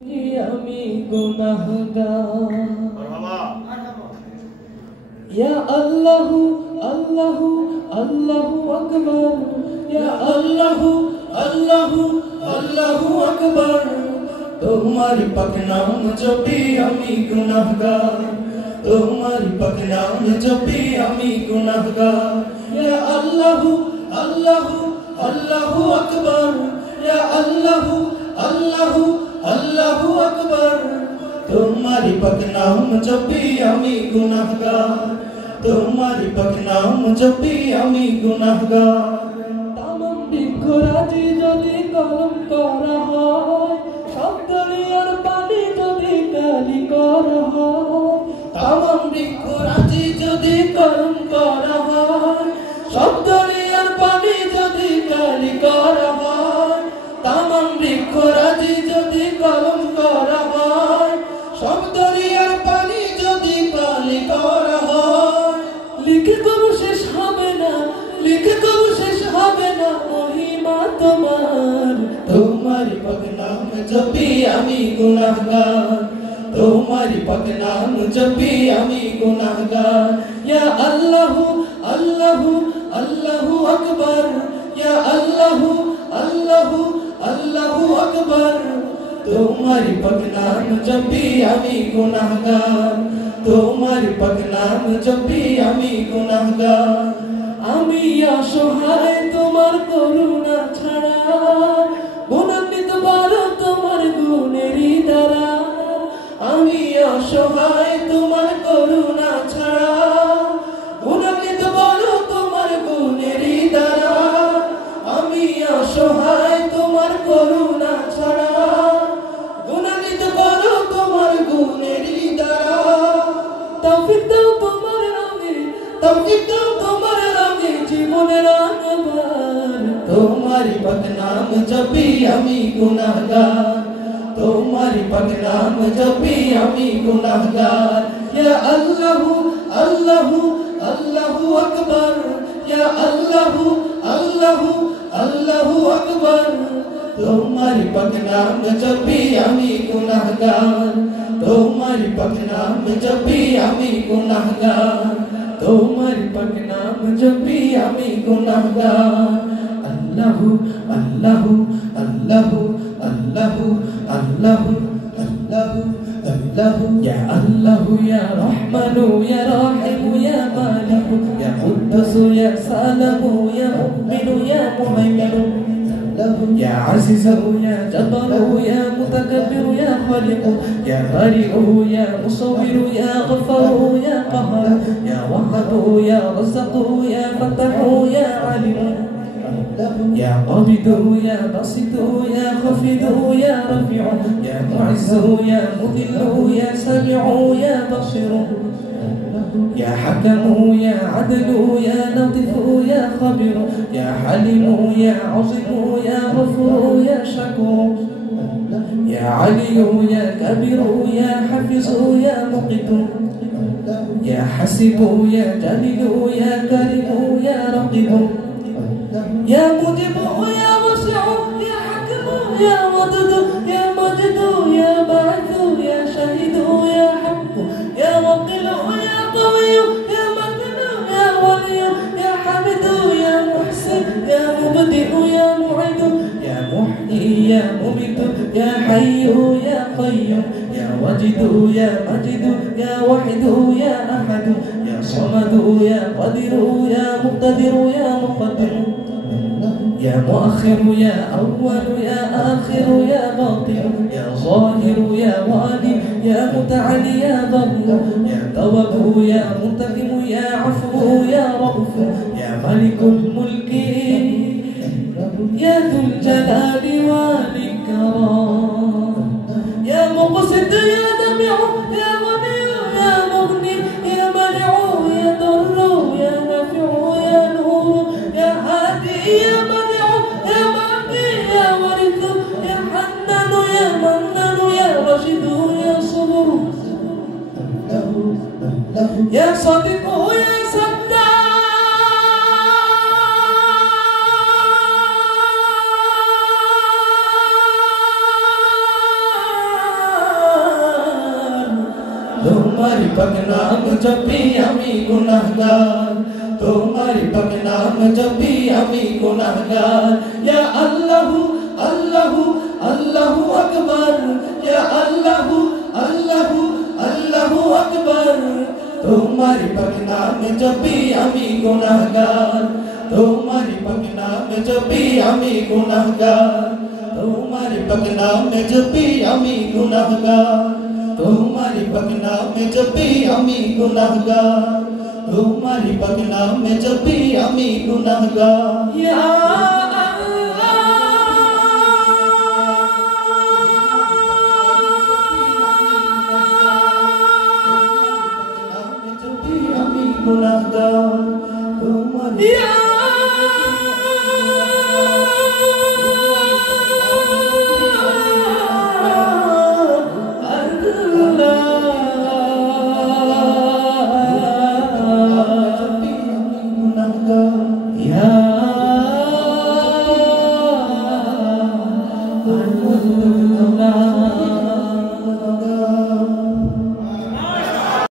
আমি গুনাহগার ইয়া আল্লাহু আল্লাহু আল্লাহু আকবার ইয়া আল্লাহু আল্লাহু আল্লাহু আকবার তোমারি পাক নাম জপি আমি গুনাহগার তোমারি পাক নাম জপি আমি গুনাহগার ইয়া আল্লাহু আল্লাহু আল্লাহু আকবার ইয়া আল্লাহু আল্লাহু আল্লাহু আকবার তোমারি পাক নাম জপি আমি গুনাহগার তোমারি পাক নাম জপি আমি গুনাহগার তামাম বৃক্ষরাজি যদি কলম করা হয় সব দরিয়ার পানি যদি কালি করা হয় তামাম বৃক্ষরাজি যদি কলম করা হয় সব দরিয়ার পানি যদি কালি করা হয় তামাম বৃক্ষরাজি যদি কলম করা হয় সব দরিয়ার পানি যদি কালি করা হয় লিখে তবু শেষ হবে না লিখে তবু শেষ হবে না মহিমা তোমার তোমারি পাক নাম জপি আমি গুনাহগার তোমারি পাক নাম জপি আমি গুনাহগার ইয়া আল্লাহু আল্লাহু আল্লাহু আকবার ইয়া আল্লাহু আল্লাহু আল্লাহু আকবার তোমারি পাক নাম জপি আমি গুনাহগার তোমারি পাক নাম জপি আমি গুনাহগার আমি অসহায় তোমার করুণা ছাড়া গুণান্বিত বড় তোমার গুণেরই দ্বারা আমি অসহায় তোমার করুণা ছাড়া গুণান্বিত বড় তোমার গুণেরই দ্বারা আমি অসহায় তোমার করুণা ছাড়া গুণান্বিত বড় তোমার গুণেরই দ্বারা তৌফিক দাও তোমার রঙে তৌফিক দাও তোমার রঙে জীবনের আনবার তোমারি পাক নাম জপি আমি গুনাহগার তোমারি পাক নাম জপি আমি গুনাহগার ইয়া আল্লাহু আল্লাহু আল্লাহু আকবার ইয়া আল্লাহু আল্লাহু আল্লাহু আকবার তোমারি পাক নাম জপি আমি গুনাহগার তোমারি পাক নাম জপি আমি গুনাহগার তোমারি পাক নাম জপি আমি গুনাহগার আল্লাহু আল্লাহু আল্লাহু আল্লাহু আল্লাহু আল্লাহু আল্লাহু ইয়া আল্লাহু ইয়া রহমানু ইয়া রাহিমু ইয়া মালিকু ইয়া কুদ্দুসু ইয়া সালামু ইয়া মুমিনু ইয়া মুহাইমিনু يا عزيزه يا جبره يا متكبر يا خالق يا بارئ يا مصور يا غفار يا قهار يا وهاب يا رزاق يا فتاح يا عليم يا قابض يا باسط يا خفيض يا رفيع يا معز يا مذل يا سميع يا بصير يا حكم يا عدل يا لطيف يا خبير يا حليم يا عظيم يا غفور يا شكور يا علي يا كبير يا حفيظ يا مقيت يا حسيب يا جليل يا كريم يا رقيب يا مجيب يا واسع يا حكم يا ودود يا مجد يا باعث يا شهيد يا حق يا وكيل يا قوي يا متين يا ولي يا حميد يا محسن يا مبدئ يا معيد يا محيي يا مميت يا حي يا قيوم يا واجد يا مجيد يا واحد يا احد يا صمد يا قدير يا مقتدر يا مقدر يا مؤخر يا أول يا آخر يا باطن يا ظاهر يا والي يا متعالي يا ضر يا تواب يا منتقم يا عفو يا رؤوف يا ملك الملك يا ذو الجلال والإكرام يا مقسط يا دمع يا غني يا مغني يا منع يا ضر يا نافع يا نور يا هادي يا يا صديق يا سداد तुम्हारी पाक नाम जपी आमी गुनाहगार तुम्हारी पाक नाम जपी आमी गुनाहगार या अल्लाह अल्लाह अल्लाह अकबर या अल्लाह अल्लाह अल्लाह अकबर तुम्हारी पाक नाम जपी आमी गुनाहगार तुम्हारी पाक नाम जपी आमी गुनाहगार तुम्हारी पाक नाम जपी आमी गुनाहगार तुम्हारी पाक नाम जपी आमी गुनाहगार तुम्हारी पाक नाम जपी आमी गुनाहगार या